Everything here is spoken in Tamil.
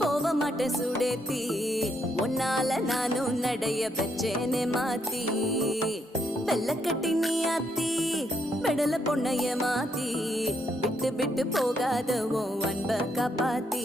போக மாட்டேன் சுடேத்தி உன்னால நானும் நடைய பெச்சேனே மாத்தி வெள்ள கட்டி நீ ஆத்தி பெடல பொண்ணைய மாத்தி விட்டு விட்டு போகாத உன் அன்ப காப்பாத்தி